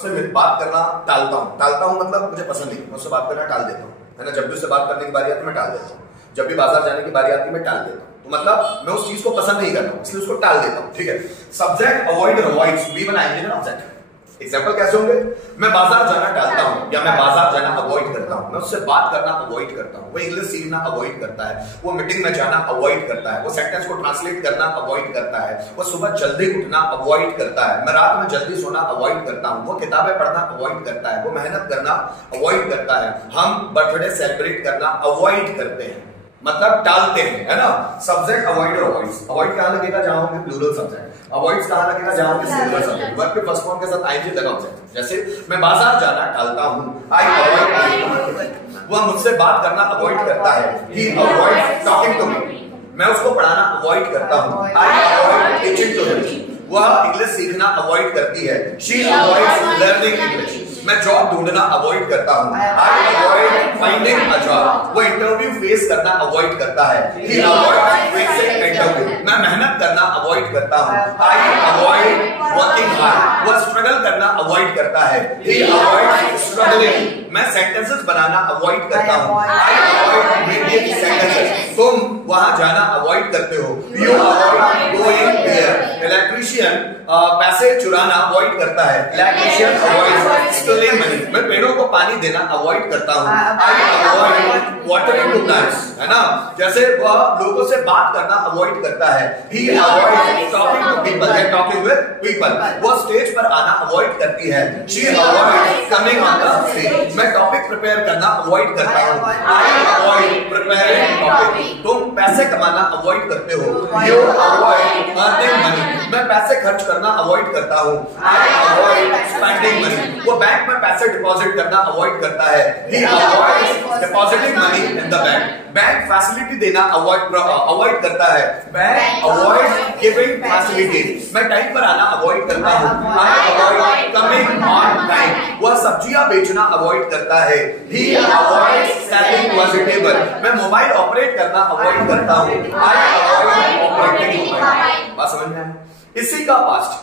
उससे बात करना टालता हूँ मतलब मुझे पसंद नहीं, मैं उससे बात करना टाल देता हूँ, है ना। जब भी उससे बात करने की बारी आती है मैं टाल देता हूँ, जब भी बाजार जाने की बारी आती है मैं टाल देता हूँ। तो मतलब मैं उस चीज को पसंद नहीं करता हूँ, इसलिए उसको टाल देता हूँ, ठीक है। सब्जेक्ट अवॉइड अवॉइड्स, वी बनाएंगे ना ऑब्जेक्ट। एग्जांपल कैसे होंगे? मैं बाजार जाना टालता हूं या मैं बाजार जाना अवॉइड करता हूं, मैं उससे बात करना अवॉइड करता हूं, वो इंग्लिश सीखना अवॉइड करता है, वो मीटिंग में जाना अवॉइड करता है, वो सेंटेंस को ट्रांसलेट करना अवॉइड करता है, वो सुबह जल्दी उठना अवॉइड करता है, मैं रात में जल्दी सोना अवॉइड करता हूं, वो किताबें पढ़ना अवॉइड करता है, वो मेहनत करना अवॉइड करता है, हम बर्थडे सेलिब्रेट करना अवॉइड करते हैं, मतलब टालते हैं, है ना। सब्जेक्ट अवॉइड और अवॉइड्स, अवॉइड कहां लगेगा? जहां होंगे प्लूरल सब्जेक्ट, अवॉइड्स कहां लगेगा? जहां होंगे सिंगुलर सब्जेक्ट। वर्ब के फर्स्ट फॉर्म के साथ आईएनजी लगा ऑब्जेक्ट। जैसे मैं बाजार जाना टालता हूं, आई अवॉइड, वह मुझसे बात करना अवॉइड करता है, he avoids talking to me, मैं उसको पढ़ाना अवॉइड करता हूं, I avoid teaching to him, वह इंग्लिश सीखना अवॉइड करती है, शी अवॉइड्स लर्निंग इंग्लिश, मैं जॉब ढूंढना अवॉइड करता हूं, I avoid finding a job, वो इंटरव्यू फेस करना अवॉइड करता है, ही अवॉइड्स फेसिंग इंटरव्यू, मैं मेहनत करना अवॉइड करता हूं, आई अवॉइड वर्किंग हार्ड, वो स्ट्रगल करना अवॉइड करता है, ही अवॉइड्स स्ट्रगलिंग, मैं सेंटेंसेस बनाना अवॉइड करता हूं, आई अवॉइड मेकिंग सेंटेंसेस, तुम वहां जाना अवॉइड करते हो, you avoid going there, electrician पैसे चुराना अवॉइड करता है, इलेक्ट्रिशियन अवॉइड्स स्टीलिंग मनी, मैं पेड़ों को पानी देना अवॉइड करता हूं, I avoid watering to plants, है ना। जैसे वह लोगों से बात करना अवॉइड करता है, he avoids talking to people, है टॉकिंग विद पीपल, वो स्टेज पर आना अवॉइड करती है, she avoids coming on the stage, मैं टॉपिक प्रिपेयर करना अवॉइड करता हूं, आई अवॉइड प्रिपेयरिंग टॉपिक, तुम पैसे कमाना अवॉइड करते हो, यू अवॉइड अर्निंग मनी, मैं पैसे खर्च करना अवॉइड करता हूं, आई अवॉइड स्पेंडिंग मनी, वो बैंक में पैसे डिपॉजिट करना अवॉइड करता है, he avoids depositing money in the bank, bank facility देना अवॉइड करता है, बैंक अवॉइड्स गिविंग फैसिलिटीज, मैं टाइम पर आना अवॉइड करता हूं, I avoid coming on time, वह सब्जियां बेचना अवॉइड करता है, ही अवॉइड्स सेलिंग वेजिटेबल, मैं मोबाइल ऑपरेट करना अवॉइड करता हूं, आई अवॉइड ऑपरेटिंग मोबाइल। बात समझ में आया? इसी का पास्ट,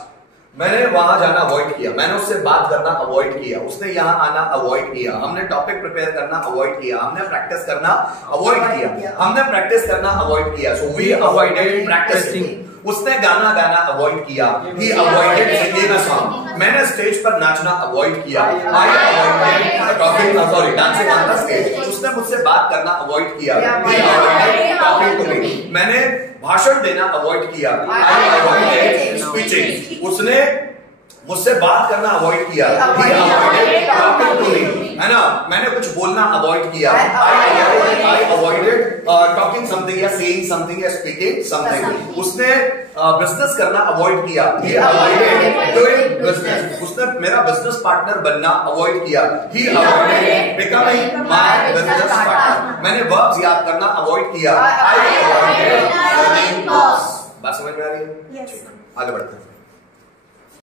मैंने वहां जाना अवॉइड किया, मैंने उससे बात करना अवॉइड किया, उसने यहां आना अवॉइड किया, हमने टॉपिक प्रिपेयर करना अवॉइड किया, हमने प्रैक्टिस करना अवॉइड किया, हमने प्रैक्टिस करना अवॉइड किया, सो वी अवॉइडेड प्रैक्टिसिंग, उसने गाना गाना अवॉइड किया, he avoided singing a song, मैंने स्टेज पर नाचना अवॉइड किया, I avoided talking sorry dancing on the stage, उसने मुझसे बात करना अवॉइड किया, he avoided talking to me, मैंने भाषण देना अवॉइड किया, आई अवॉइडेड स्पीचिंग, उसने मुझसे बात करना अवॉइड किया, ही अवॉइडेड टॉकिंग टू मी, है ना। मैंने कुछ बोलना अवॉइड किया, आई अवॉइडेड टॉकिंग समथिंग या सेइंग समथिंग या स्पीकिंग समथिंग, उसने बिजनेस करना अवॉइड किया, ही अवॉइडेड डूइंग बिजनेस, उसने मेरा बिजनेस पार्टनर बनना अवॉइड किया, he avoided becoming my business partner, मैंने वर्ब्स याद करना अवॉइड किया, आई अवॉइडेड लर्निंग वर्ब्स। बात समझ में आ रही है? आगे बढ़ते हैं।